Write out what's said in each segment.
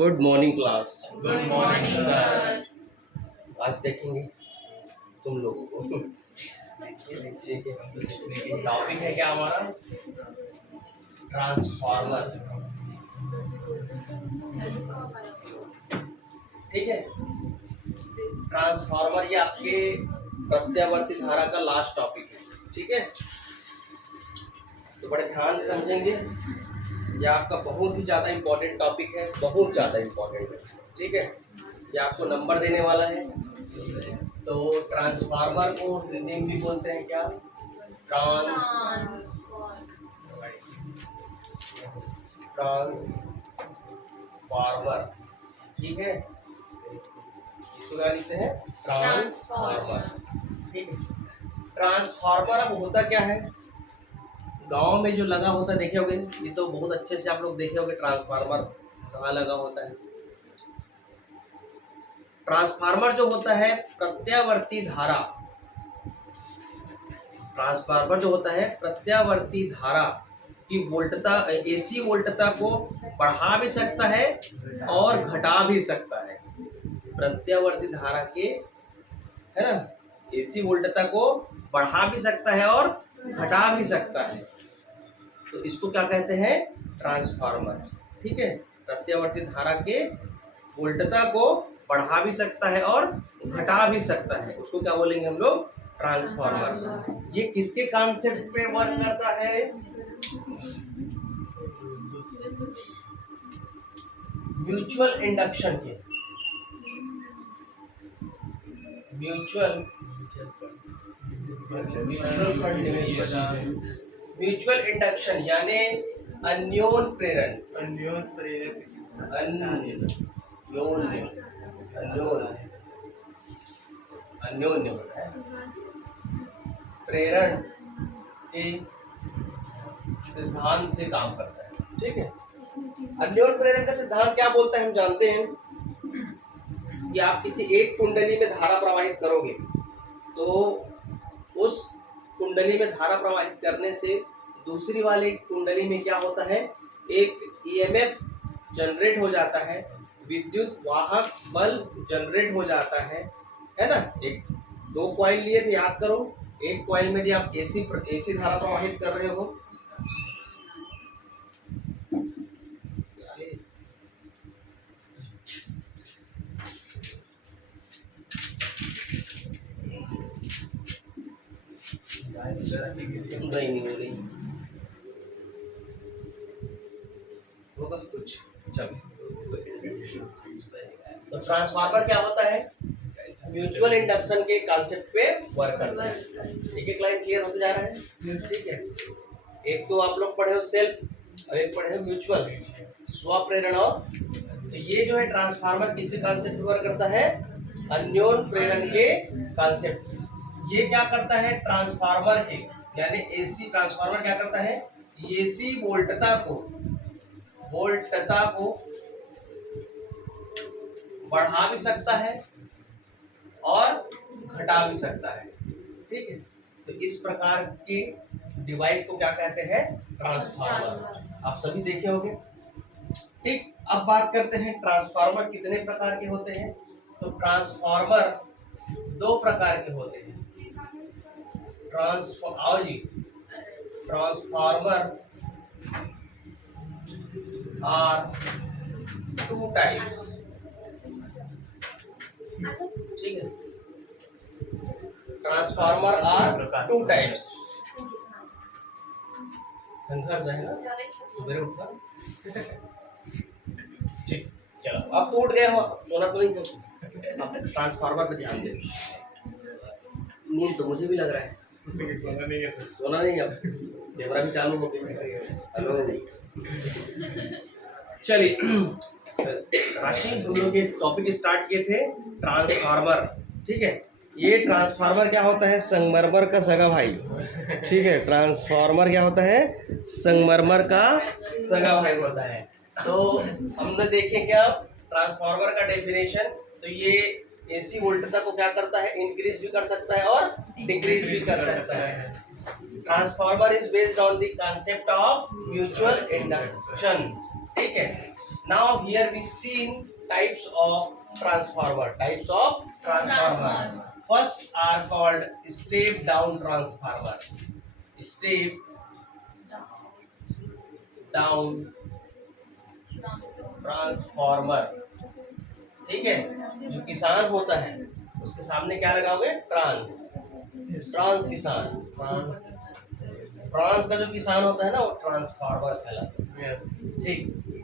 Good morning class. Good morning sir. आज देखेंगे तुम लोगों को देखिए कि हम तो देखने की टॉपिक है क्या हमारा, ट्रांसफार्मर। ठीक है, ट्रांसफार्मर ये आपके प्रत्यावर्ती धारा का लास्ट टॉपिक है। ठीक है, तो बड़े ध्यान से समझेंगे, ये आपका बहुत ही ज़्यादा इम्पोर्टेंट टॉपिक है, बहुत ज़्यादा इम्पोर्टेंट है। ठीक है, ये आपको नंबर देने वाला है। तो ट्रांसफार्मर को हिंदी में भी बोलते हैं क्या, ट्रांसफार्मर। ठीक है, इसको क्या लिखते हैं, ट्रांसफार्मर। ठीक है, ट्रांसफार्मर अब होता क्या है, गांव में जो लगा होता है देखे होगे, ये तो बहुत अच्छे से आप लोग देखे होगे ट्रांसफार्मर कहाँ लगा होता है। ट्रांसफार्मर जो होता है प्रत्यावर्ती धारा, ट्रांसफार्मर जो होता है प्रत्यावर्ती धारा की वोल्टता, एसी वोल्टता को बढ़ा भी सकता है और घटा भी सकता है। प्रत्यावर्ती धारा के, है ना, एसी वोल्टता को बढ़ा भी सकता है और घटा भी सकता है, तो इसको क्या कहते हैं, ट्रांसफार्मर। ठीक है, प्रत्यावर्ती धारा के वोल्टता को बढ़ा भी सकता है और घटा भी सकता है, उसको क्या बोलेंगे हम लोग, ट्रांसफार्मर। ये किसके कॉन्सेप्ट पे वर्क करता है, म्यूचुअल इंडक्शन के, म्यूचुअल इंडक्शन यानी अन्योन प्रेरण, अन्योन्य होता है प्रेरण के सिद्धांत से काम करता है। ठीक है, अन्योन प्रेरण का सिद्धांत क्या बोलता है, हम जानते हैं कि आप किसी एक कुंडली में धारा प्रवाहित करोगे तो उस कुंडली में धारा प्रवाहित करने से दूसरी वाली कुंडली में क्या होता है, एक ईएमएफ जनरेट हो जाता है, विद्युत वाहक बल जनरेट हो जाता है ना। एक दो कॉइल लिए थे, याद करो, एक कॉइल में यदि आप एसी धारा प्रवाहित कर रहे हो, नहीं होगा कुछ। चलो, तो ट्रांसफार्मर क्या होता है, म्यूचुअल इंडक्शन के कॉन्सेप्ट पे वर्क करता है। एक एक लाइन क्लियर होते जा रहा है। ठीक है, एक तो आप लोग पढ़े हो सेल्फ और एक पढ़े हो म्यूचुअल, स्वप्रेरण। और तो ये जो है ट्रांसफार्मर किसी कॉन्सेप्ट पे वर्क करता है, अन्योन प्रेरण के कॉन्सेप्ट। ये क्या करता है, ट्रांसफार्मर के यानी एसी ट्रांसफार्मर क्या करता है, एसी वोल्टता को बढ़ा भी सकता है और घटा भी सकता है। ठीक है, तो इस प्रकार के डिवाइस को क्या कहते हैं, ट्रांसफार्मर। आप सभी देखे होंगे। ठीक, अब बात करते हैं ट्रांसफार्मर कितने प्रकार के होते हैं। तो ट्रांसफार्मर दो प्रकार के होते हैं। Transformer are two types. ठीक है, ट्रांसफार्मर आर टू टाइप्स। संघर्ष है ना, सुबह उठना। ठीक, चलो, अब टूट गए हो, सोना तो नहीं, ट्रांसफार्मर पे ध्यान दे। नींद तो मुझे भी लग रहा है, सोना नहीं है, अब कैमरा भी चालू हो गया। हेलो, चलिए राशि, हम लोग ये टॉपिक स्टार्ट किए थे ट्रांसफार्मर। ठीक है, ये ट्रांसफार्मर क्या होता है, संगमरमर का सगा भाई। ठीक है, ट्रांसफार्मर क्या होता है, संगमरमर का सगा भाई होता है। तो हमने देखे क्या ट्रांसफार्मर का डेफिनेशन, तो ये एसी वोल्टता को क्या करता है, इंक्रीज भी कर सकता है और डिक्रीज भी कर सकता है। Transformer is based on the concept of mutual induction. ठीक है, now here we seen types of transformer. First are called step down transformer. Step down transformer. ठीक है, जो किसान होता है उसके सामने क्या लगाओगे? ट्रांस किसान. ट्रांस का जो किसान होता है ना वो ट्रांसफार्मर कहलाता है. ठीक,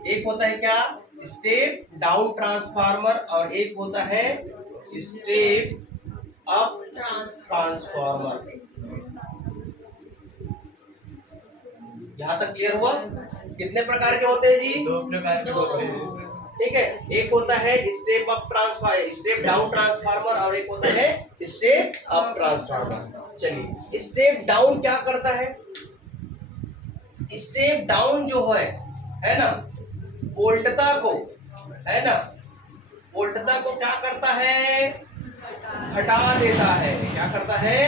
एक होता है क्या? स्टेप डाउन ट्रांसफार्मर और एक होता है स्टेप अप ट्रांसफार्मर. यहाँ तक क्लियर हुआ? कितने प्रकार के होते हैं जी? 2 प्रकार के होते हैं. ठीक है, एक होता है step up transformer, step down transformer और एक होता है स्टेप अप ट्रांसफार्मर. चलिए, स्टेप डाउन क्या करता है? स्टेप डाउन जो है ना, वोल्टता को, है ना, वोल्टता को क्या करता है? घटा देता है. क्या करता है?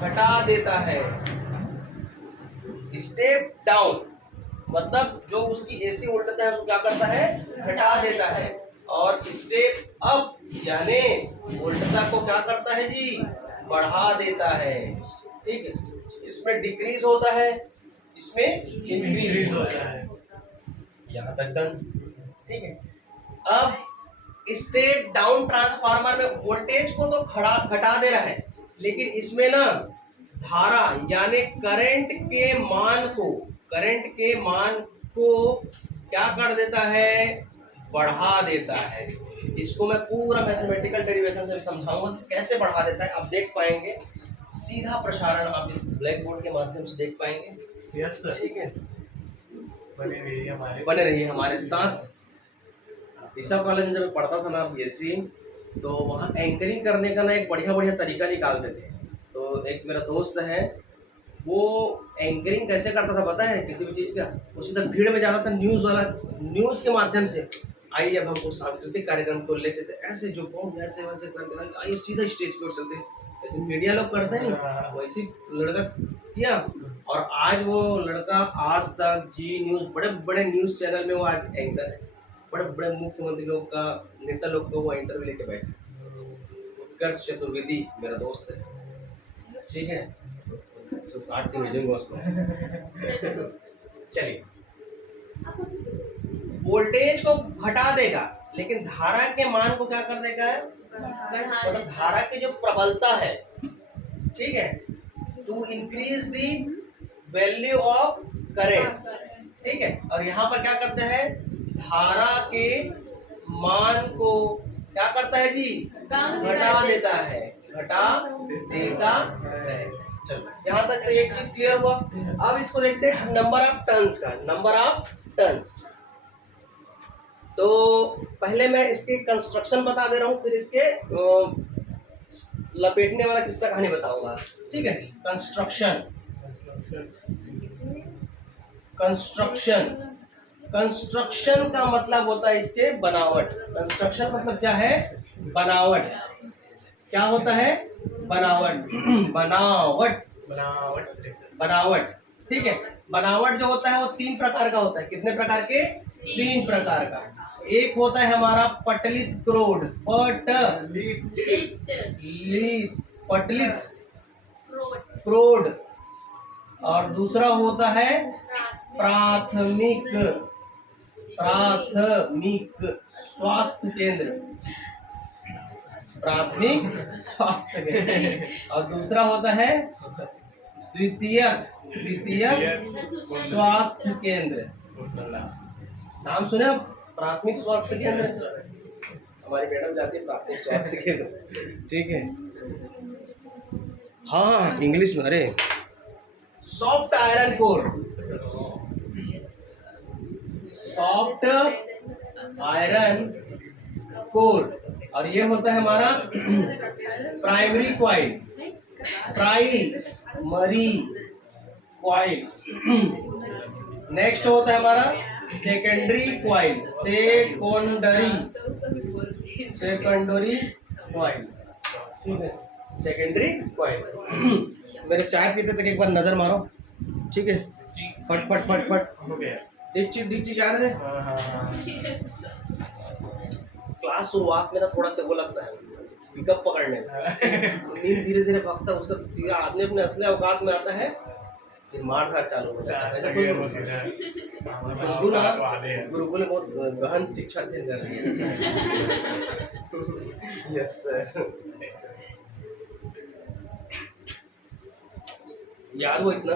घटा देता है. स्टेप डाउन मतलब जो उसकी एसी वोल्टता है उसको क्या करता है? घटा देता है. और स्टेप अप यानी वोल्टता को क्या करता है जी? बढ़ा देता है. ठीक है, इसमें डिक्रीज होता है, इसमें इंक्रीज होता है. यहाँ तक डन. ठीक है, अब स्टेप डाउन ट्रांसफार्मर में वोल्टेज को तो घटा दे रहा है, लेकिन इसमें ना धारा यानी करंट के मान को क्या कर देता है? बढ़ा देता है. इसको मैं पूरा मैथमेटिकल डेरिवेशन से भी समझाऊंगा कैसे बढ़ा देता है. आप देख पाएंगे, सीधा प्रसारण आप इस ब्लैक बोर्ड के माध्यम से देख पाएंगे. Yes sir. ठीक है, बने रहिए हमारे साथ. दिशा कॉलेज में जब मैं पढ़ता था ना बीएससी, तो वहाँ एंकरिंग करने का ना एक बढ़िया तरीका निकालते थे. तो एक मेरा दोस्त है, वो एंकरिंग कैसे करता था पता है? किसी भी चीज़ का वो सीधा भीड़ में जाता था, न्यूज़ के माध्यम से. आइए अब हम कुछ सांस्कृतिक कार्यक्रम को ले चलते, ऐसे जो बहुत ऐसे वैसे करके आइए सीधा स्टेज की ओर चलते. ऐसे मीडिया लोग करते हैं नहीं, वैसे लड़का किया. और आज वो लड़का आज तक, जी न्यूज़, बड़े बड़े न्यूज़ चैनल में वो आज एंकर है. बड़े बड़े मुख्यमंत्री लोग का, नेता लोग का वो इंटरव्यू लेके बैठे. उत्कर्ष चतुर्वेदी मेरा दोस्त है. ठीक है, सो काट के भेजूंगा उसको. चलिए, वोल्टेज को घटा देगा लेकिन धारा के मान को क्या कर देगा? मतलब धारा की जो प्रबलता है, ठीक है, to increase the value of current. ठीक है, और यहाँ पर क्या करते हैं? धारा के मान को क्या करता है जी? घटा देता है. चलो, यहाँ तक तो एक चीज क्लियर हुआ. अब इसको देखते हैं नंबर ऑफ टर्न्स. तो पहले मैं इसके कंस्ट्रक्शन बता दे रहा हूँ, फिर इसके लपेटने वाला किस्सा कहानी बताऊंगा. ठीक है, कंस्ट्रक्शन का मतलब होता है इसके बनावट. कंस्ट्रक्शन मतलब क्या है? बनावट. क्या होता है? बनावट. ठीक है, बनावट जो होता है वो 3 प्रकार का होता है. कितने प्रकार के? 3 प्रकार का. एक होता है हमारा पटलित क्रोड, पटलित क्रोड. और दूसरा होता है प्राथमिक स्वास्थ्य केंद्र. और दूसरा होता है द्वितीयक स्वास्थ्य केंद्र. नाम सुने आप? प्राथमिक स्वास्थ्य केंद्र. हमारी मैडम जाती है प्राथमिक स्वास्थ्य केंद्र. ठीक है, हाँ इंग्लिश में. अरे सॉफ्ट आयरन कोर. और ये होता है हमारा प्राइमरी क्वाइल. नेक्स्ट होता है हमारा सेकेंडरी क्वाइल. ठीक है, सेकेंडरी क्वाइल. मेरे चाय पीते तक एक बार नजर मारो. ठीक है, फट हो गया. डिच्ची याद है? क्लास शुरुआत में ना थोड़ा सा वो लगता है पिकअप पकड़ने में, नींद धीरे धीरे भागता है, उसका सीधा आदमी अपने असली औकात में आता है, फिर मार धार चालू हो जाता है। ऐसा खुशबू ना गुरुकुल में बहुत गहन शिक्षा अध्ययन कर रही है। यस सर, याद हो इतना?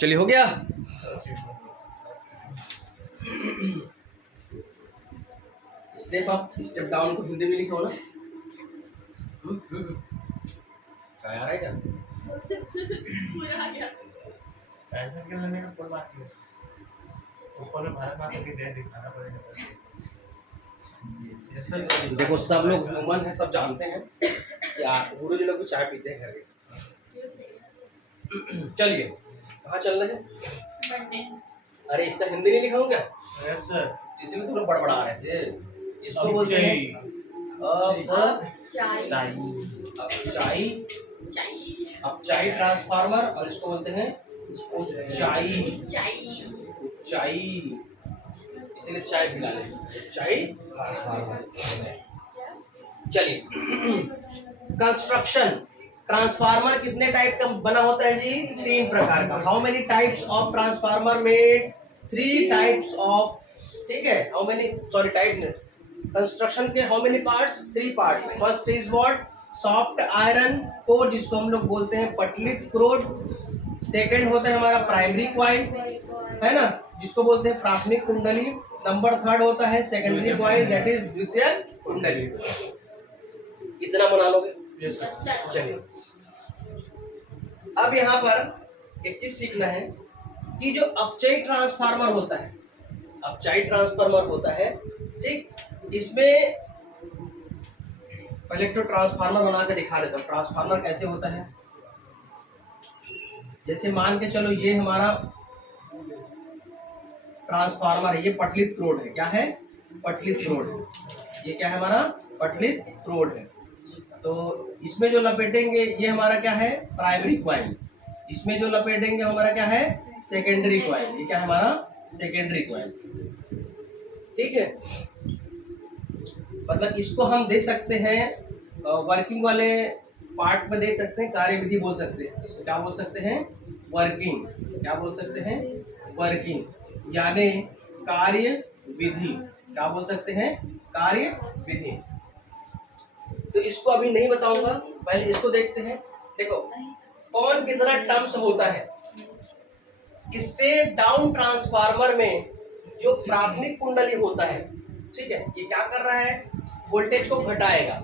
चलिए, हो गया। स्टेप अप स्टेप डाउन को हिंदी में लिखो ना। क्या आ रहा है क्या? पूरा आ गया। टेंशन क्यों लेने का, कोई बात नहीं। ऊपर में भारत माता की जय दिखाना पड़ेगा सर। देखो सब लोग ह्यूमन है, सब जानते हैं कि गुरु जी लोग भी चाय पीते हैं घर में। चलिए, कहाँ चल रहे हैं? पढ़ने। अरे इसका हिंदी नहीं लिखा हूँ क्या? Yes sir. इसी में तुम लोग बड़बड़ा रहे थे। इसको बोलते हैं चाय। अपचाई ट्रांसफार्मर, और इसको बोलते हैं ऊंचाई। इसीलिए चाय पिला लें, ऊंचाई ट्रांसफार्मर। चलिए, कंस्ट्रक्शन ट्रांसफार्मर कितने टाइप का बना होता है जी? 3 प्रकार का। How many types of transformer made? 3 types of, ठीक है। हाउ मेनी, सॉरी टाइप में कंस्ट्रक्शन के how many parts? 3 parts. First is what? Soft iron core, जिसको हम लोग बोलते हैं पटलित क्रोड। सेकंड होता है हमारा प्राइमरी कॉइल, है ना, जिसको बोलते हैं प्राथमिक कुंडली। नंबर 3 होता है सेकेंडरी कॉइल, दैट इज द्वितीय कुंडली। इतना बना लोगे? चलिए, अब यहाँ पर एक चीज सीखना है कि जो अपचाई ट्रांसफार्मर होता है, अपचाई ट्रांसफार्मर होता है, ठीक, इसमें पहले तो ट्रांसफार्मर बना के दिखा देता हूँ। ट्रांसफार्मर कैसे होता है? जैसे मान के चलो ये हमारा ट्रांसफार्मर है, ये पटलित क्रोड है। क्या है? पटलित क्रोड है। ये क्या है? हमारा पटलित क्रोड है। तो इसमें जो लपेटेंगे ये हमारा क्या है? Primary coil. इसमें जो लपेटेंगे हमारा क्या है? Secondary coil. ये क्या है? हमारा सेकेंडरी कॉइल, ठीक है। मतलब इसको हम दे सकते हैं वर्किंग वाले पार्ट में दे सकते हैं, कार्यविधि बोल सकते हैं। इसको क्या बोल सकते हैं? वर्किंग। क्या बोल सकते हैं? वर्किंग, यानी कार्य विधि। क्या बोल सकते हैं? कार्य विधि। तो इसको अभी नहीं बताऊंगा, पहले इसको देखते हैं। देखो कौन कितना टर्म्स होता है। स्टेप डाउन ट्रांसफार्मर में जो प्राथमिक कुंडली होता है, ठीक है, ये क्या कर रहा है? वोल्टेज को घटाएगा।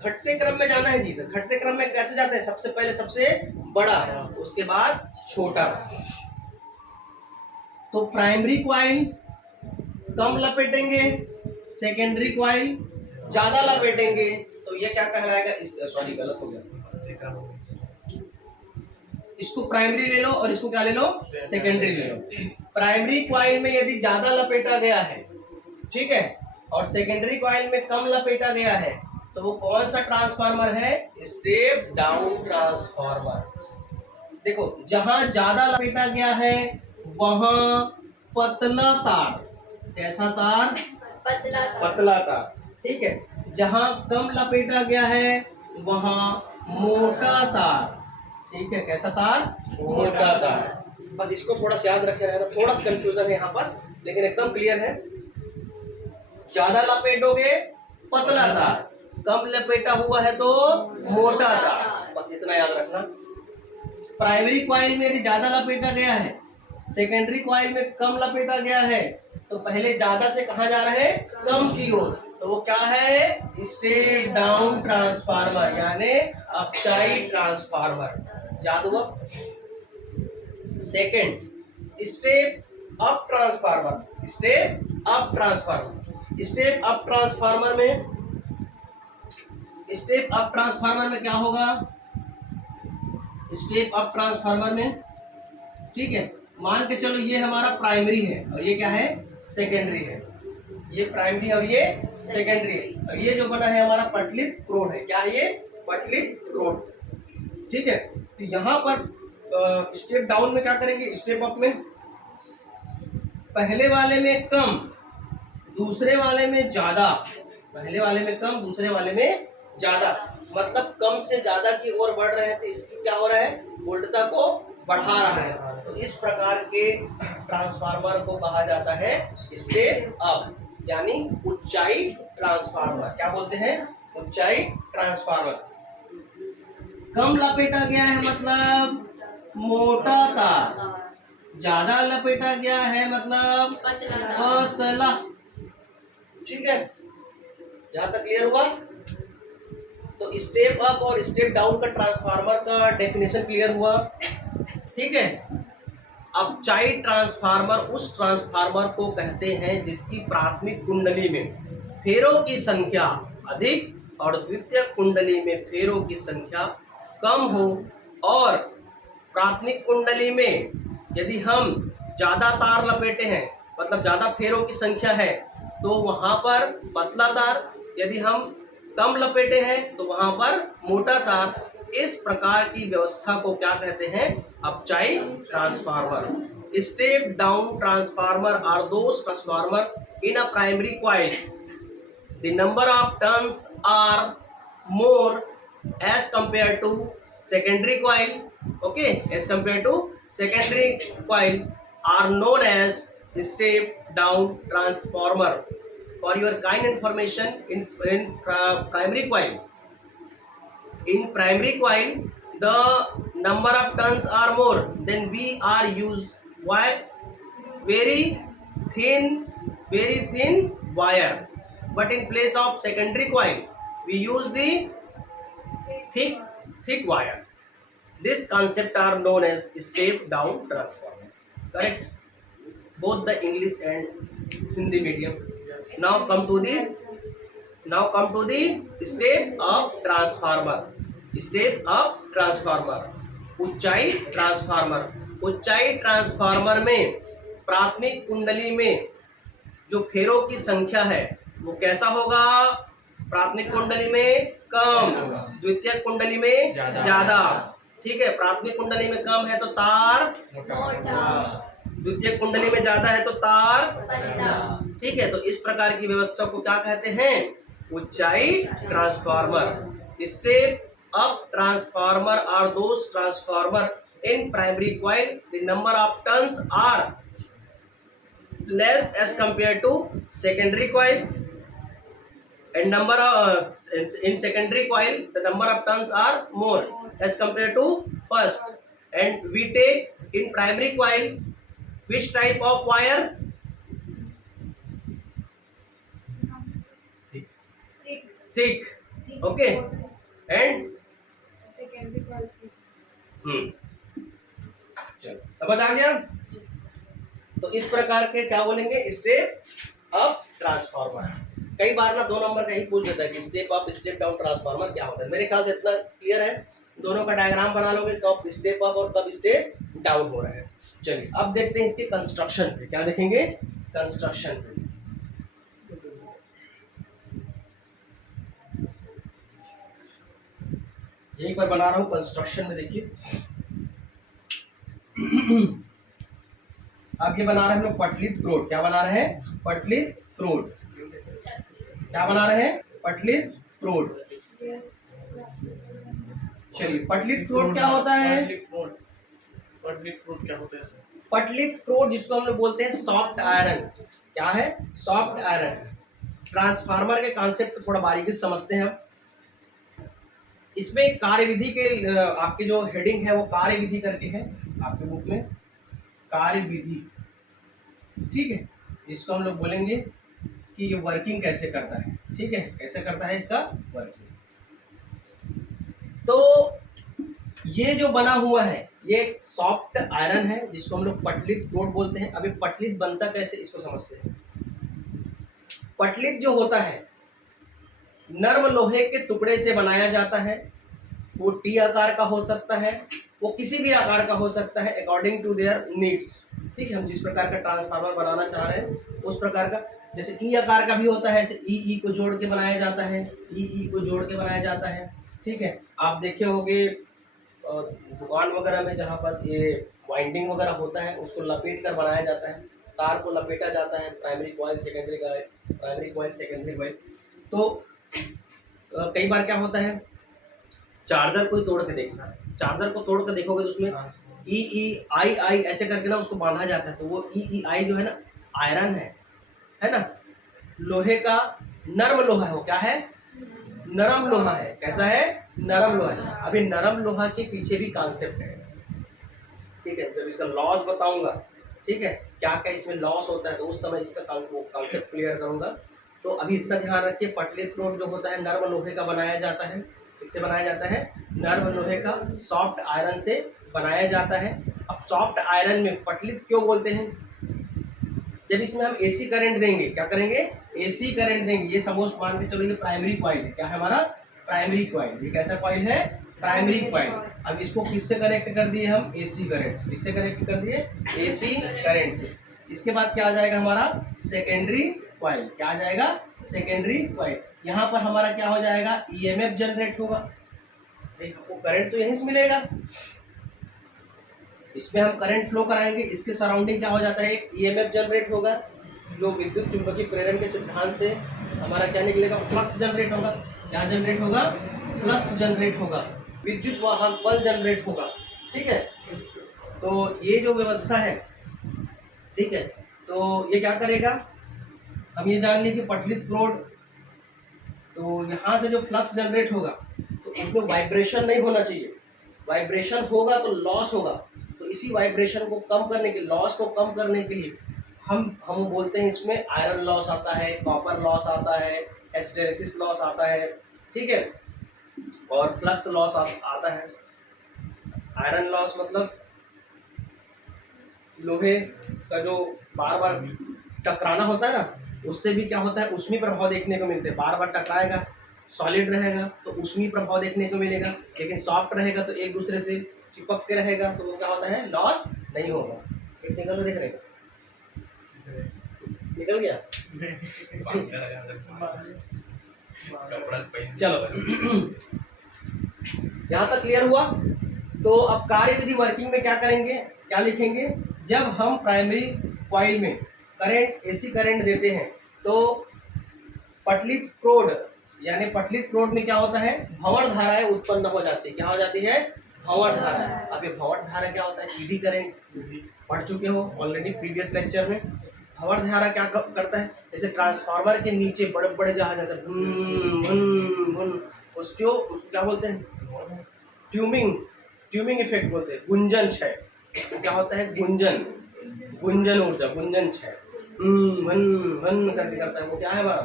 घटते क्रम में जाना है जी। तो घटते क्रम में कैसे जाते हैं? सबसे पहले सबसे बड़ा, उसके बाद छोटा। तो प्राइमरी कॉइल कम लपेटेंगे, सेकेंडरी कॉइल ज्यादा लपेटेंगे, तो ये क्या कहलाएगा? सॉरी गलत हो गया। इसको प्राइमरी ले लो और इसको क्या ले लो? सेकेंडरी ले लो। प्राइमरी कॉइल में यदि ज्यादा लपेटा गया है, ठीक है, और सेकेंडरी कॉइल में कम लपेटा गया है, तो वो कौन सा ट्रांसफार्मर है? Step down transformer. देखो जहां ज्यादा लपेटा गया है वहां पतला तार। कैसा तार? पतला तार, ठीक है। जहां कम लपेटा गया है वहां मोटा तार, ठीक है। कैसा तार? मोटा तार। बस इसको थोड़ा सा याद रखे रहना। थोड़ा सा कंफ्यूजन है यहाँ पास, लेकिन एकदम क्लियर है। ज्यादा लपेटोगे पतला तार, कम लपेटा हुआ है तो मोटा तार। बस इतना याद रखना। प्राइमरी कॉइल में यदि ज्यादा लपेटा गया है, सेकेंडरी कॉइल में कम लपेटा गया है, तो पहले ज्यादा से कहाँ जा रहे हैं? कम की ओर। तो वो क्या है? स्टेप डाउन ट्रांसफार्मर, यानी अपचाई ट्रांसफार्मर। याद हुआ? Second step up transformer. Step up transformer. Step up transformer में, स्टेप अप ट्रांसफार्मर में क्या होगा? स्टेप अप ट्रांसफार्मर में, ठीक है, मान के चलो ये हमारा प्राइमरी है और ये क्या है? सेकेंडरी है। ये प्राइमरी है और ये सेकेंडरी है। और ये जो बना है हमारा पटलित क्रोड है। क्या है ये? पटलित क्रोड। ठीक है, तो यहाँ पर स्टेप डाउन में क्या करेंगे, स्टेप अप में पहले वाले में कम, दूसरे वाले में ज्यादा। पहले वाले में कम, दूसरे वाले में ज्यादा, मतलब कम से ज्यादा की ओर बढ़ रहे हैं, तो इसकी क्या हो रहा है, वोल्टता को बढ़ा रहा है। तो इस प्रकार के ट्रांसफार्मर को कहा जाता है स्टेप अप, यानी ऊंचाई ट्रांसफार्मर। क्या बोलते हैं? ऊंचाई ट्रांसफार्मर। कम लपेटा गया है मतलब मोटा तार, ज्यादा लपेटा गया है मतलब पतला। ठीक है, यहां तक क्लियर हुआ? तो स्टेप अप और स्टेप डाउन का ट्रांसफार्मर का डेफिनेशन क्लियर हुआ। ठीक है, अब ऊंचाई ट्रांसफार्मर उस ट्रांसफार्मर को कहते हैं जिसकी प्राथमिक कुंडली में फेरों की संख्या अधिक और द्वितीयक कुंडली में फेरों की संख्या कम हो, और प्राथमिक कुंडली में यदि हम ज्यादा तार लपेटे हैं मतलब ज्यादा फेरों की संख्या है तो वहां पर पतला तार, यदि हम कम लपेटे हैं तो वहां पर मोटा तार। इस प्रकार की व्यवस्था को क्या कहते हैं? अपचाई transformer. Step down transformer are those transformer in a primary coil the number of turns are more as compared to secondary coil. Okay, as compared to secondary coil are known as step down transformer. For your kind information, in primary coil, the number of turns are more, then we are use very thin wire, but in place of secondary coil we use the thick wire. This concept are known as step down transformer. Correct? Both the English and Hindi medium. Now come to the step up transformer. Step up transformer. ऊंचाई transformer. ऊंचाई transformer में प्राथमिक कुंडली में जो फेरों की संख्या है वो कैसा होगा? प्राथमिक कुंडली में कम, द्वितीयक कुंडली में ज्यादा। ठीक है, प्राथमिक कुंडली में कम है तो तार मोटा, द्वितीयक कुंडली में ज्यादा है तो तार। पतला। ठीक है, तो इस प्रकार की व्यवस्था को क्या कहते हैं? ऊंचाई transformer. Step up transformer are those transformer in primary coil the number of turns are less as compare to secondary coil, and number of in secondary coil the number of turns are more as compared to first. And we take in primary coil which type of wire? Thick. Okay, and चलो समझ आ गया? तो इस प्रकार के क्या बोलेंगे? Step up transformer. कई बार ना 2 नंबर का ही पूछ देता है कि step up step down transformer क्या होता है। मेरे ख्याल से इतना क्लियर है, दोनों का डायग्राम बना लोगे कब स्टेप अप और कब स्टेप डाउन हो रहा है। चलिए अब देखते हैं इसके कंस्ट्रक्शन पे। क्या देखेंगे? कंस्ट्रक्शन पे। यही पर बना रहा हूं कंस्ट्रक्शन में, देखिए अब ये बना रहे हैं हम लोग पटलित क्रोड। क्या बना रहे हैं? पटलित क्रोड। क्या बना रहे हैं? पटलित क्रोड। चलिए पटलित क्रोड क्या होता है? पटलित क्रोड क्या होता है? पटलित क्रोड जिसको हम लोग बोलते हैं सॉफ्ट आयरन। क्या है? Soft iron. ट्रांसफार्मर के कॉन्सेप्ट को थोड़ा बारीकी से समझते हैं हम। इसमें कार्यविधि के आपकी जो हेडिंग है वो कार्यविधि करके है आपके बुक में, कार्यविधि। ठीक है, जिसको हम लोग बोलेंगे कि ये वर्किंग कैसे करता है। ठीक है, कैसे करता है इसका वर्किंग। तो ये जो बना हुआ है ये एक सॉफ्ट आयरन है जिसको हम लोग पटलित क्रोड बोलते हैं। अभी पटलित बनता कैसे इसको समझते हैं। पटलित जो होता है नर्म लोहे के टुकड़े से बनाया जाता है। वो टी आकार का हो सकता है, वो किसी भी आकार का हो सकता है अकॉर्डिंग टू देयर नीड्स। ठीक है, हम जिस प्रकार का ट्रांसफार्मर बनाना चाह रहे हैं उस प्रकार का। जैसे ई आकार का भी होता है, ऐसे ई को जोड़ के बनाया जाता है, ई को जोड़ के बनाया जाता है। ठीक है, आप देखे होंगे दुकान वगैरह में जहाँ पास ये वाइंडिंग वगैरह होता है उसको लपेट कर बनाया जाता है, तार को लपेटा जाता है, primary coil secondary coil, primary coil secondary coil. तो कई बार क्या होता है, चार्जर को ही तोड़ के देखना, चार्जर को तोड़ के देखोगे तो उसमें ई आई ऐसे करके ना उसको बांधा जाता है। तो वो ई आई जो है ना आयरन है ना, लोहे का नर्म लोहा है, वो क्या है, नरम लोहा है। कैसा है, नरम लोहा है। अभी नरम लोहा के पीछे भी कॉन्सेप्ट है, ठीक है, जब इसका लॉस बताऊंगा, ठीक है, क्या क्या इसमें लॉस होता है तो उस समय इसका कॉन्सेप्ट क्लियर करूंगा। तो अभी इतना ध्यान रखिए, पटलित रोड जो होता है नर्म लोहे का बनाया जाता है, इससे बनाया जाता है, नर्म लोहे का, सॉफ्ट आयरन से बनाया जाता है। अब सॉफ्ट आयरन में पटलित क्यों बोलते हैं, जब इसमें हम एसी करंट देंगे, क्या करेंगे, एसी करंट देंगे। ये सपोज मान के चलो ये प्राइमरी कॉइल है, क्या है हमारा, प्राइमरी कॉइल। ये कैसा कॉइल है, प्राइमरी कॉइल। अब इसको किससे कनेक्ट कर दिए हम, एसी करंट से। किससे कनेक्ट कर दिए, एसी करंट से। इसके बाद क्या आ जाएगा हमारा, सेकेंडरी कॉइल। क्या आ जाएगा, सेकेंडरी कॉइल। यहाँ पर हमारा क्या हो जाएगा, ईएमएफ जनरेट होगा। देखो करंट तो यहीं से मिलेगा, इसमें हम करंट फ्लो कराएंगे, इसके सराउंडिंग क्या हो जाता है, एक ईएमएफ जनरेट होगा, जो विद्युत चुंबकीय प्रेरण के सिद्धांत से हमारा क्या निकलेगा, फ्लक्स जनरेट होगा। क्या जनरेट होगा, फ्लक्स जनरेट होगा, विद्युत वाहक बल जनरेट होगा। ठीक है, तो ये जो व्यवस्था है, ठीक है, तो ये क्या करेगा, हम ये जान लिए कि पटलित रोड, तो यहाँ से जो फ्लक्स जनरेट होगा तो उसमें वाइब्रेशन नहीं होना चाहिए, वाइब्रेशन होगा तो लॉस होगा। तो इसी वाइब्रेशन को कम करने के, लॉस को कम करने के लिए हम बोलते हैं इसमें आयरन लॉस आता है, कॉपर लॉस आता है, हिस्टेरेसिस लॉस आता है, ठीक है, और फ्लक्स लॉस आता है। आयरन लॉस मतलब लोहे का जो बार बार टकराना होता है ना, उससे भी क्या होता है, उसमें प्रभाव देखने को मिलते हैं। बार बार टकराएगा, सॉलिड रहेगा तो उसमें प्रभाव देखने को मिलेगा, लेकिन सॉफ्ट रहेगा तो एक दूसरे से चिपक के रहेगा, तो वो क्या होता है, लॉस नहीं होगा। निकल दिख रहेगा, निकल गया। चलो यहाँ तक क्लियर हुआ। तो अब कार्यविधि वर्किंग में क्या करेंगे, क्या लिखेंगे, जब हम प्राइमरी कॉइल में करंट, एसी करंट देते हैं तो पटलित क्रोड, यानी पटलित क्रोड में क्या होता है, भंवर धाराएं उत्पन्न हो जाती है। क्या हो जाती है, भंवर धारा। अब ये भंवर धारा क्या होता है, ईडी करंट, पढ़ चुके हो ऑलरेडी प्रीवियस लेक्चर में। भंवर धारा क्या करता है, जैसे ट्रांसफार्मर के नीचे बड़े बड़े जहाज आते हैं, उसको क्या बोलते हैं, ट्यूमिंग इफेक्ट बोलते हैं, गुंजन क्षय। तो क्या होता है, गुंजन ऊर्जा, गुंजन क्षय, करके करता है, वो क्या है हमारा,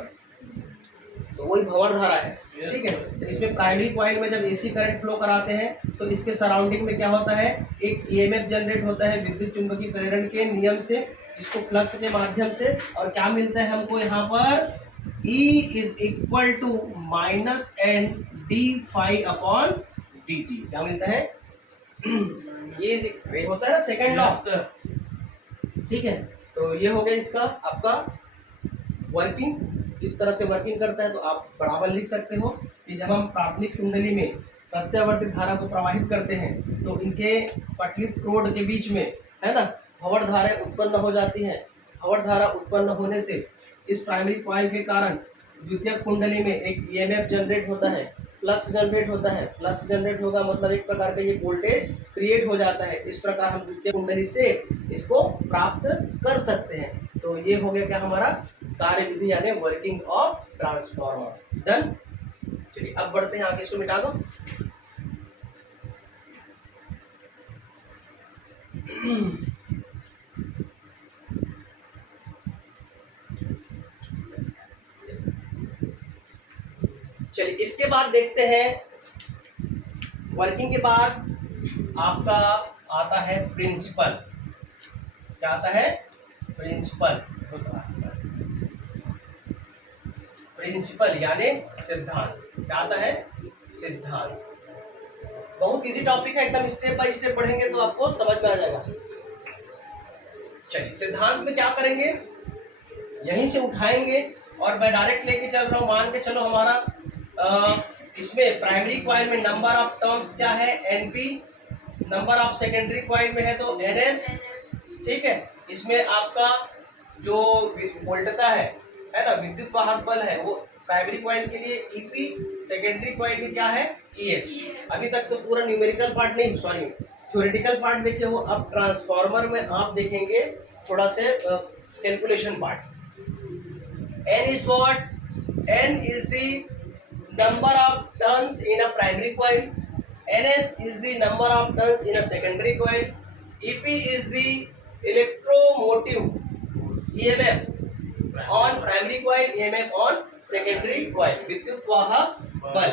तो वही भंवर धारा है। ठीक है, तो इसमें प्राइमरी कॉइल में जब एसी करंट फ्लो कराते हैं तो इसके सराउंडिंग में क्या होता है, एक ईएमएफ जनरेट होता है विद्युत चुंबकीय प्रेरण के नियम से, इसको फ्लक्स के माध्यम से, और क्या मिलता है हमको यहाँ पर, E = -N क्या मिलता है, ये होता है ना सेकंड लॉ। ठीक है, तो ये हो गया इसका आपका वर्किंग, किस तरह से वर्किंग करता है। तो आप बराबर लिख सकते हो कि जब हम प्राथमिक कुंडली में प्रत्यावर्ती धारा को प्रवाहित करते हैं तो इनके पटलित क्रोड के बीच में, है ना, भंवर धाराएं उत्पन्न हो जाती हैं। भंवर धारा उत्पन्न होने से इस प्राइमरी कॉइल के कारण द्वितीयक कुंडली में एक ईएमएफ जनरेट होता है, फ्लक्स जनरेट होता है। फ्लक्स जनरेट होगा मतलब एक प्रकार का ये वोल्टेज क्रिएट हो जाता है। इस प्रकार हम द्वितीय कुंडली से इसको प्राप्त कर सकते हैं। तो ये हो गया क्या हमारा कार्यविधि, यानी वर्किंग ऑफ ट्रांसफार्मर। डन। चलिए अब बढ़ते हैं आगे, इसको मिटा दो। चलिए इसके बाद देखते हैं, वर्किंग के बाद आपका आता है प्रिंसिपल। क्या आता है, प्रिंसिपल। प्रिंसिपल यानी सिद्धांत। क्या आता है, सिद्धांत। बहुत इजी टॉपिक है, एकदम स्टेप बाय स्टेप पढ़ेंगे तो आपको समझ में आ जाएगा। चलिए सिद्धांत में क्या करेंगे, यहीं से उठाएंगे और मैं डायरेक्ट लेके चल रहा हूँ। मान के चलो हमारा इसमें प्राइमरी कॉइल में नंबर ऑफ टर्न्स क्या है, NP, number of secondary coil में है तो NS, ठीक है। इसमें आपका जो वोल्टता है ना, विद्युत वाहक बल है, वो प्राइमरी कॉइल के लिए EP, सेकेंडरी कॉइल के क्या है ES। अभी तक तो पूरा न्यूमेरिकल पार्ट नहीं, सॉरी थ्योरेटिकल पार्ट देखे हो। अब ट्रांसफार्मर में आप देखेंगे थोड़ा से calculation part. N is what? N is the number of turns in a primary coil. NS is the number of turns in a secondary coil. EP is the electromotive EMF on primary coil, EMF on secondary coil. विद्युत वाहक बल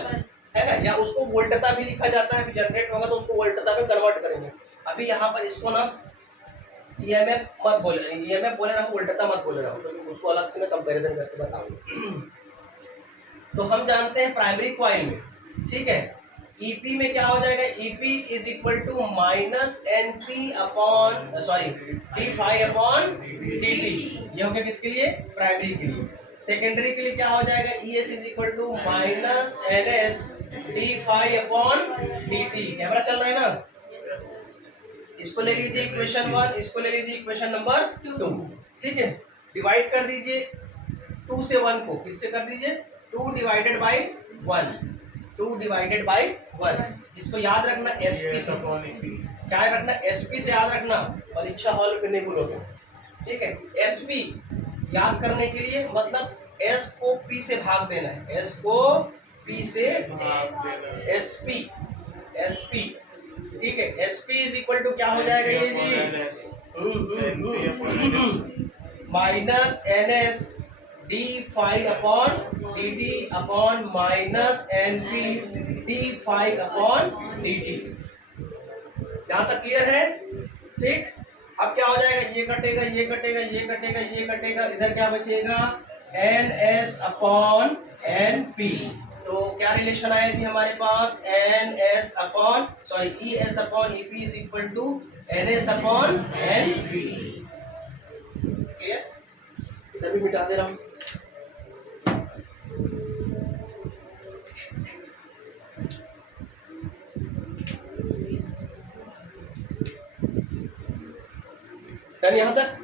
है ना, या उसको वोल्टता भी लिखा जाता है। जनरेट होगा तो उसको वोल्टता में कन्वर्ट करेंगे। अभी यहाँ पर इसको ना EMF मत बोले, EMF बोले रहो, वोल्टता मत बोले रहो, तो उसको अलग से मैं कंपैरिजन करके बताऊंगा। तो हम जानते हैं प्राइमरी कॉइल में, ठीक है, EP में क्या हो जाएगा, EP is equal to minus NP upon sorry d∅ upon dt। ये हो गया किसके लिए, प्राइमरी के लिए। सेकेंडरी के लिए क्या हो जाएगा, ES is equal to minus NS d∅ upon dt। Camera चल रहा है ना, इसको ले लीजिए इक्वेशन 1, इसको ले लीजिए इक्वेशन नंबर 2, ठीक है। डिवाइड कर दीजिए 2 से 1 को, किससे कर दीजिए, 2 डिवाइडेड बाई 1, 2 डिवाइडेड बाई 1। इसको याद रखना SP से, क्या रखना, SP से याद रखना, परीक्षा हॉल में नहीं भूलोगे, ठीक है। SP याद करने के लिए मतलब S को P से भाग देना है, S को P से SP, ठीक है। SP इज इक्वल टू क्या हो जाएगा ये जी, minus NS d∅ upon dt upon minus NP d∅ upon dt। यहाँ तक क्लियर है, ठीक। अब क्या हो जाएगा, ये कटेगा, ये कटेगा, ये कटेगा, ये कटेगा, इधर क्या बचेगा, NS अपॉन NP। तो क्या रिलेशन आया जी हमारे पास, NS upon sorry ES upon EP is equal to NS upon NP। Clear, इधर भी मिटा दे रहा हूं। डन यहां तक।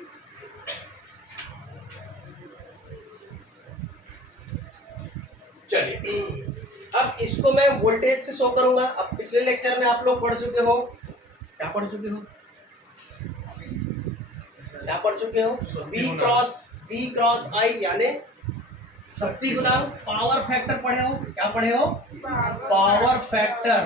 चलिए अब इसको मैं वोल्टेज से शो करूंगा। अब पिछले लेक्चर में आप लोग पढ़ चुके हो, क्या पढ़ चुके हो, क्या पढ़ चुके हो, V क्रॉस I यानी शक्ति गुणांक, पावर फैक्टर पढ़े हो, क्या पढ़े हो, पावर फैक्टर,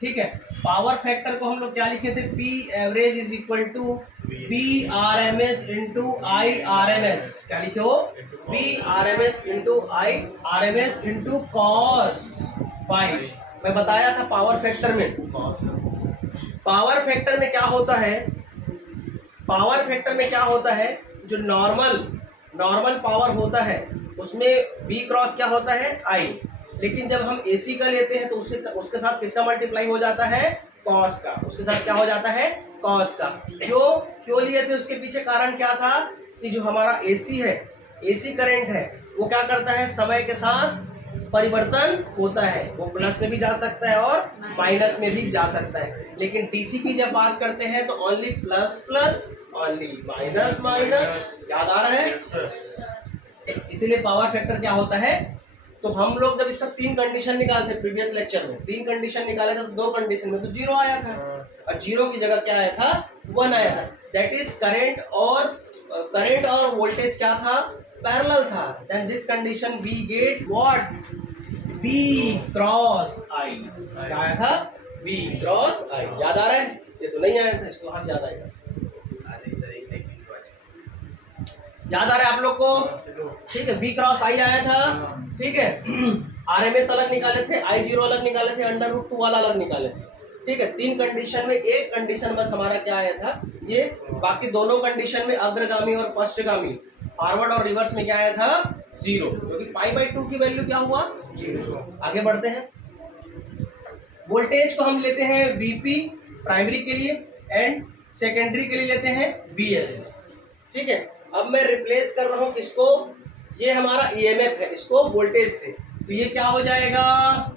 ठीक है। पावर फैक्टर को हम लोग क्या लिखे थे, P average is equal to P RMS into I RMS, क्या लिखे हो, P RMS into I RMS into cos phi। मैं बताया था पावर फैक्टर में, पावर फैक्टर में क्या होता है, पावर फैक्टर में क्या होता है, जो नॉर्मल पावर होता है उसमें V क्रॉस क्या होता है I, लेकिन जब हम AC का लेते हैं तो उसके साथ किसका मल्टीप्लाई हो जाता है, कॉस का, उसके साथ क्या हो जाता है, कॉस का। क्यों लिए थे, उसके पीछे कारण क्या था कि जो हमारा AC है, AC करंट है, वो क्या करता है, समय के साथ परिवर्तन होता है, वो प्लस में भी जा सकता है और माइनस में भी जा सकता है। लेकिन DC की जब बात करते हैं तो only plus plus, only minus minus, याद आ रहा है। इसीलिए पावर फैक्टर क्या होता है, तो हम लोग जब इसका 3 कंडीशन निकालते थे प्रीवियस लेक्चर में, 3 कंडीशन निकाले थे, तो 2 कंडीशन में तो 0 आया था और 0 की जगह क्या आया था, 1 आया था। दैट इज करंट और वोल्टेज क्या था, पैरेलल था। Then this condition we get what, V cross I, क्या आया था, V क्रॉस I। याद आ रहा है, ये तो नहीं आया था, इसको कहाँ से याद आएगा, याद आ रहा है आप लोग को, ठीक है। V क्रॉस I आया था, ठीक है। RMS अलग निकाले थे, I0 अलग निकाले थे, √2 वाला अलग निकाले थे, ठीक है। 3 कंडीशन में एक कंडीशन बस हमारा क्या आया था, ये, बाकी दोनों कंडीशन में अग्रगामी और पश्चगामी, फॉरवर्ड और रिवर्स में क्या आया था, 0, क्योंकि π/2 की वैल्यू क्या हुआ, 0। आगे बढ़ते हैं, वोल्टेज को हम लेते हैं VP प्राइमरी के लिए एंड सेकेंडरी के लिए लेते हैं VS, ठीक है। अब मैं रिप्लेस कर रहा हूँ किसको, ये हमारा ईएमएफ है, इसको वोल्टेज से, तो ये क्या हो जाएगा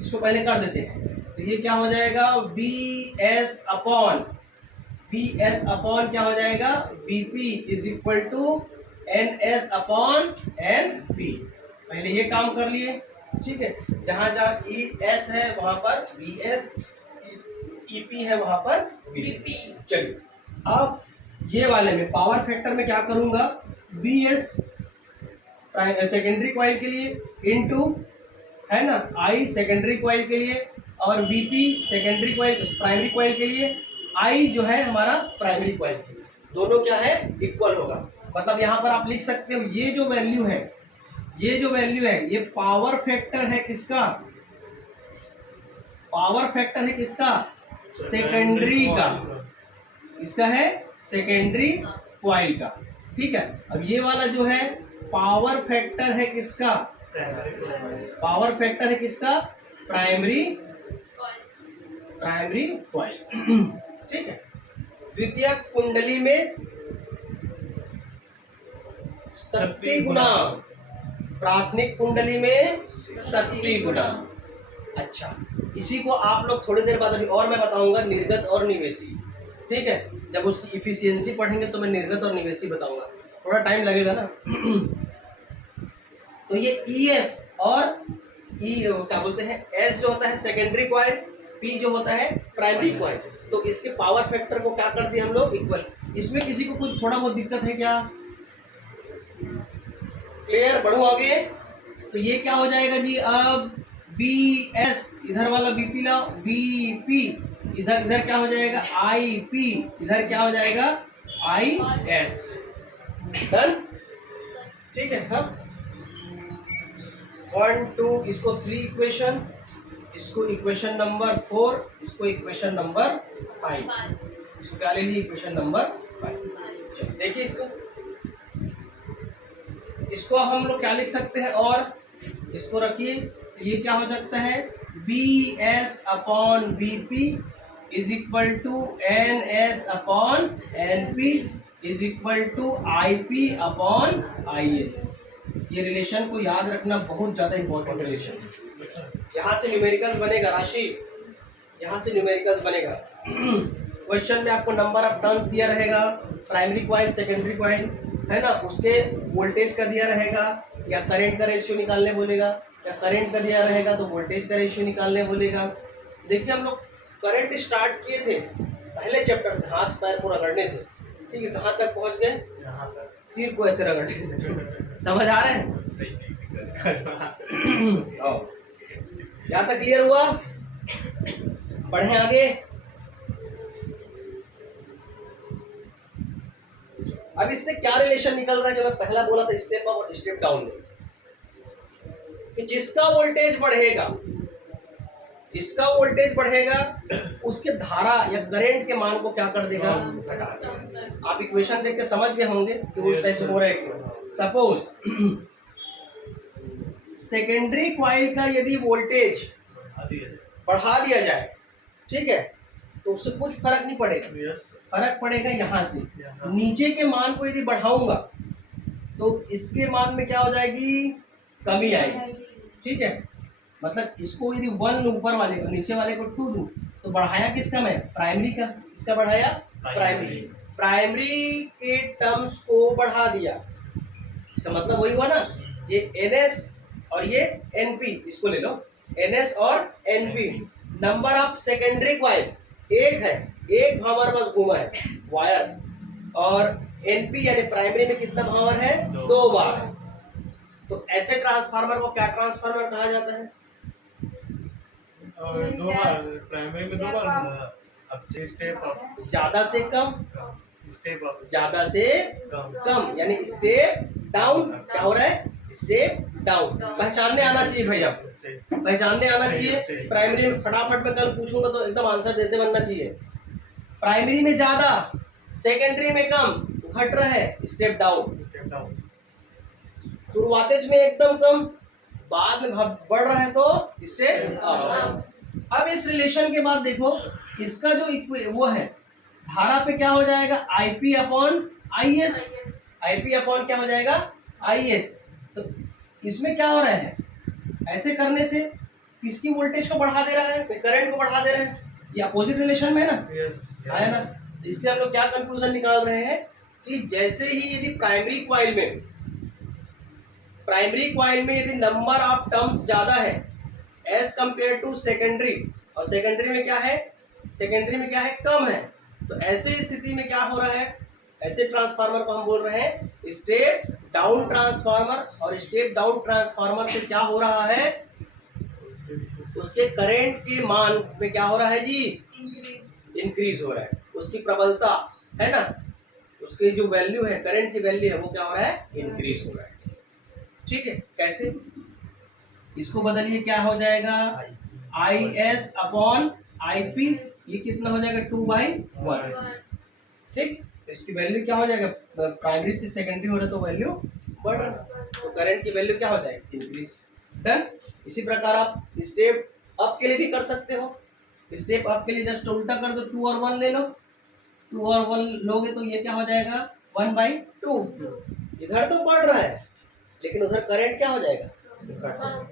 इसको पहले कर देते हैं, तो ये क्या हो जाएगा VS अपॉन क्या हो जाएगा VP is equal to NS upon NP। पहले ये काम कर लिए, ठीक है, जहां जहां ES है वहां पर VS, EP है वहां पर VP। BP। चलिए अब ये वाले में पावर फैक्टर में क्या करूंगा, VS सेकेंडरी कॉइल के लिए इनटू है ना I सेकेंडरी कॉइल के लिए, और VP secondary coil primary coil के लिए, I जो है हमारा प्राइमरी कॉइल के लिए, दोनों क्या है इक्वल होगा। मतलब यहाँ पर आप लिख सकते हो ये जो वैल्यू है, ये पावर फैक्टर है किसका, पावर फैक्टर है किसका सेकेंडरी का, इसका है सेकेंडरी कॉइल का, ठीक है। अब ये वाला जो है पावर फैक्टर है किसका, पावर फैक्टर है किसका प्राइमरी कॉइल, ठीक है। द्वितीयक कुंडली में शक्ति गुना, प्राथमिक कुंडली में शक्ति गुना। अच्छा, इसी को आप लोग थोड़ी देर बाद अभी और मैं बताऊंगा निर्गत और निवेशी, ठीक है। जब उसकी इफिशियंसी पढ़ेंगे तो मैं निर्गत और निवेशी बताऊंगा, थोड़ा टाइम लगेगा ना। तो ये ES और क्या बोलते हैं S जो होता है सेकेंडरी कॉइल, P जो होता है प्राइमरी कॉइल, तो इसके पावर फैक्टर को क्या कर दिए हम लोग इक्वल। इसमें किसी को कुछ थोड़ा बहुत दिक्कत है क्या, क्लियर, बढ़ो आगे। तो ये क्या हो जाएगा जी, अब BS इधर वाला BP ला, BP इधर क्या हो जाएगा IP, इधर क्या हो जाएगा IS, डन, ठीक है। हाँ 1 2 इसको 3 इक्वेशन, इसको इक्वेशन नंबर 4, इसको इक्वेशन नंबर 5, इसको क्या ले लिए इक्वेशन नंबर 5। चलिए देखिए इसको हम लोग क्या लिख सकते हैं, और इसको रखिए, ये क्या हो सकता है BS upon BP is equal to NS upon NP is equal to IP upon IS। ये रिलेशन को याद रखना बहुत ज़्यादा इंपॉर्टेंट रिलेशन है। यहाँ से न्यूमेरिकल्स बनेगा राशि, यहाँ से न्यूमेरिकल्स बनेगा। क्वेश्चन में आपको नंबर ऑफ टर्न्स दिया रहेगा, प्राइमरी कॉइल सेकेंडरी कॉइल है ना, उसके वोल्टेज का दिया रहेगा, या करंट का रेशियो निकालने बोलेगा, या करंट का दिया रहेगा तो वोल्टेज का रेशियो निकालने बोलेगा। देखिए हम लोग करंट स्टार्ट किए थे पहले चैप्टर से, हाथ पैर को रगड़ने से, ठीक है, कहाँ तक पहुँच गए, सिर को ऐसे रगड़ने से, समझ आ रहे हैं, यहाँ तक क्लियर हुआ, बढ़े आगे। अब इससे क्या रिलेशन निकल रहा है, जो मैं पहला बोला था स्टेप अप और स्टेप डाउन में, कि जिसका वोल्टेज बढ़ेगा उसके धारा या करंट के मान को क्या कर देगा, घटा देगा। आप इक्वेशन देख के समझ गए होंगे कि उस टाइप से हो रहा है। सपोज सेकेंडरी कॉइल का यदि वोल्टेज बढ़ा दिया जाए, ठीक है, तो उससे कुछ फर्क नहीं पड़ेगा, फर्क पड़ेगा यहाँ से नीचे के मान को यदि बढ़ाऊंगा तो इसके मान में क्या हो जाएगी, कमी आएगी, ठीक है। मतलब इसको यदि 1 ऊपर वाले को, नीचे वाले को 2 दूं, तो बढ़ाया किसका मैं, प्राइमरी का, इसका बढ़ाया प्राइमरी के टर्म्स को बढ़ा दिया। इसका मतलब वही हुआ ना, ये NS और ये NP, इसको ले लो, NS और NP। Number of secondary coil 1 है, 1 भावर बस घूमा है वायर, और NP यानी प्राइमरी में कितना भावर है, 2 बार है। तो ऐसे ट्रांसफार्मर को क्या ट्रांसफार्मर कहा जाता है, और 2 बार प्राइमरी में 2 बार, अब स्टेप अप, ज्यादा से कम, स्टेप अप, ज्यादा से कम, यानी स्टेप डाउन। क्या हो रहा है, स्टेप डाउन। पहचानने आना चाहिए भैया, पहचानने आना चाहिए। प्राइमरी में फटाफट में कल पूछूंगा तो एकदम आंसर देते बनना चाहिए। प्राइमरी में ज्यादा, सेकेंडरी में कम, घट रहा है, स्टेप डाउन। शुरुआतेज में एकदम कम, बाद में बढ़ रहा है तो स्टेप अप। अब इस रिलेशन के बाद देखो, इसका जो वो है धारा पे क्या हो जाएगा, IP upon I S, I P upon क्या हो जाएगा आई एस। तो इसमें क्या हो रहा है, ऐसे करने से किसकी वोल्टेज को बढ़ा दे रहा है, करंट को बढ़ा दे रहा है, ये अपोजिट रिलेशन में है ना, आया ना। इससे हम लोग क्या कंक्लूजन निकाल रहे हैं कि जैसे ही यदि प्राइमरी क्वाइल में यदि नंबर ऑफ टर्म्स ज्यादा है एज कंपेयर टू सेकेंडरी, और सेकेंडरी में क्या है कम है, तो ऐसे स्थिति में क्या हो रहा है, ऐसे ट्रांसफार्मर को हम बोल रहे हैं स्टेप डाउन ट्रांसफार्मर, और स्टेप डाउन ट्रांसफार्मर से क्या हो रहा है, उसके करंट के मान में क्या हो रहा है जी, इंक्रीज हो रहा है, उसकी प्रबलता है ना, उसकी जो वैल्यू है, करंट की वैल्यू है, वो क्या हो रहा है, इंक्रीज हो रहा है। ठीक है, कैसे, इसको बदलिए, क्या हो जाएगा I S upon I P, ये कितना हो जाएगा 2/1। ठीक, तो इसकी वैल्यू क्या हो जाएगा, प्राइमरी से सेकेंडरी हो रहा है तो वैल्यू बढ़ रहा है, तो करंट की वैल्यू क्या हो जाएगी, इंक्रीज। डन। इसी प्रकार आप स्टेप अप के लिए भी कर सकते हो, स्टेप अप के लिए जस्ट उल्टा कर दो, 2 और 1 ले लो, 2 और 1 लोगे तो ये क्या हो जाएगा 1/2। इधर तो बढ़ रहा है लेकिन उधर करंट क्या हो जाएगा, घट जाएगा।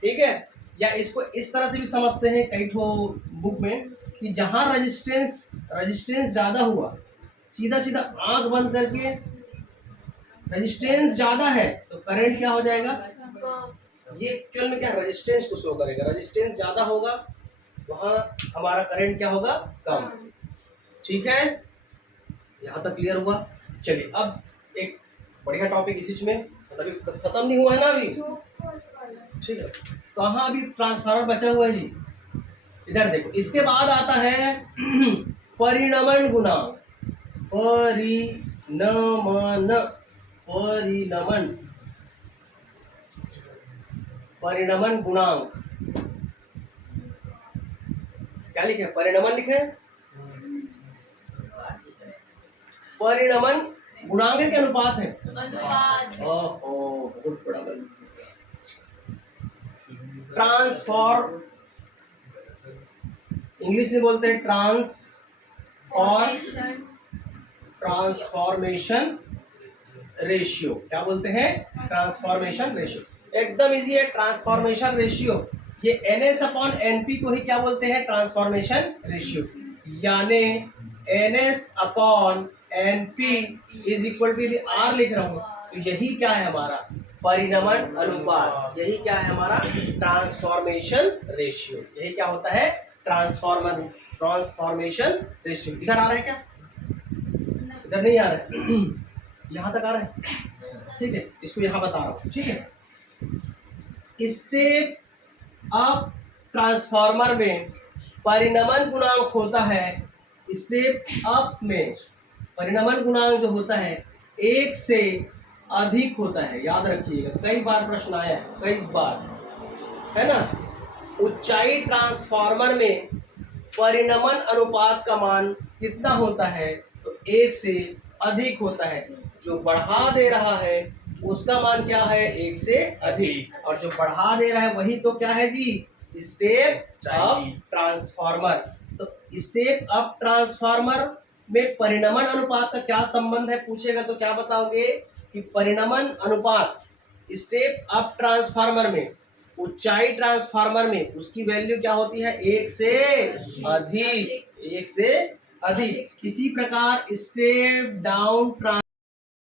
ठीक है, या इसको इस तरह से भी समझते हैं कई ठो बुक में कि जहां रेजिस्टेंस ज्यादा हुआ, सीधा सीधा आंख बंद करके रेजिस्टेंस ज्यादा है तो करंट क्या हो जाएगा, ये एक्चुअल में क्या रेजिस्टेंस को शो करेगा, रेजिस्टेंस ज्यादा होगा वहां हमारा करंट क्या होगा, कम। ठीक है, यहाँ तक क्लियर हुआ। चलिए अब एक बढ़िया टॉपिक इसी में, अभी खत्म नहीं हुआ है ना अभी, ठीक है, कहाँ अभी ट्रांसफार्मर बचा हुआ है जी, इधर देखो। इसके बाद आता है परिणमन गुणांक, परिणमन गुणांक क्या लिखे, परिणमन लिखे, परिणमन गुणांक है कि अनुपात है, ओहो बहुत बड़ा गलती, ट्रांसफॉर्म, इंग्लिश में बोलते हैं ट्रांसफॉर्मेशन रेशियो, क्या बोलते हैं, ट्रांसफॉर्मेशन रेशियो, एकदम इजी है। ट्रांसफॉर्मेशन रेशियो, ये NS अपॉन NP को ही क्या बोलते हैं, ट्रांसफॉर्मेशन रेशियो, यानी NS upon NP is equal to, यदि R लिख रहा हूं तो यही क्या है हमारा परिणमन अनुपात, यही क्या है हमारा ट्रांसफॉर्मेशन रेशियो, यही क्या होता है ट्रांसफॉर्मेशन रेशियो। इधर आ रहा है क्या, इधर नहीं आ रहा है, यहाँ तक आ रहा है, ठीक है, इसको यहाँ बता रहा हूँ। ठीक है, स्टेप अप ट्रांसफार्मर में परिणमन गुणांक होता है, स्टेप अप में परिणमन गुणांक जो होता है 1 से अधिक होता है, याद रखिएगा, कई बार प्रश्न आया है, कई बार, है ना। ऊंचाई ट्रांसफार्मर में परिणमन अनुपात का मान कितना होता है, तो 1 से अधिक होता है, जो बढ़ा दे रहा है उसका मान क्या है, 1 से अधिक, और जो बढ़ा दे रहा है वही तो क्या है जी, स्टेप अप ट्रांसफार्मर। तो स्टेप अप ट्रांसफार्मर में परिणमन अनुपात का क्या संबंध है पूछेगा तो क्या बताओगे कि परिणमन अनुपात स्टेप अप ट्रांसफार्मर में, ऊंचाई ट्रांसफार्मर में उसकी वैल्यू क्या होती है, 1 से अधिक, 1 से अधिक। इसी प्रकार स्टेप डाउन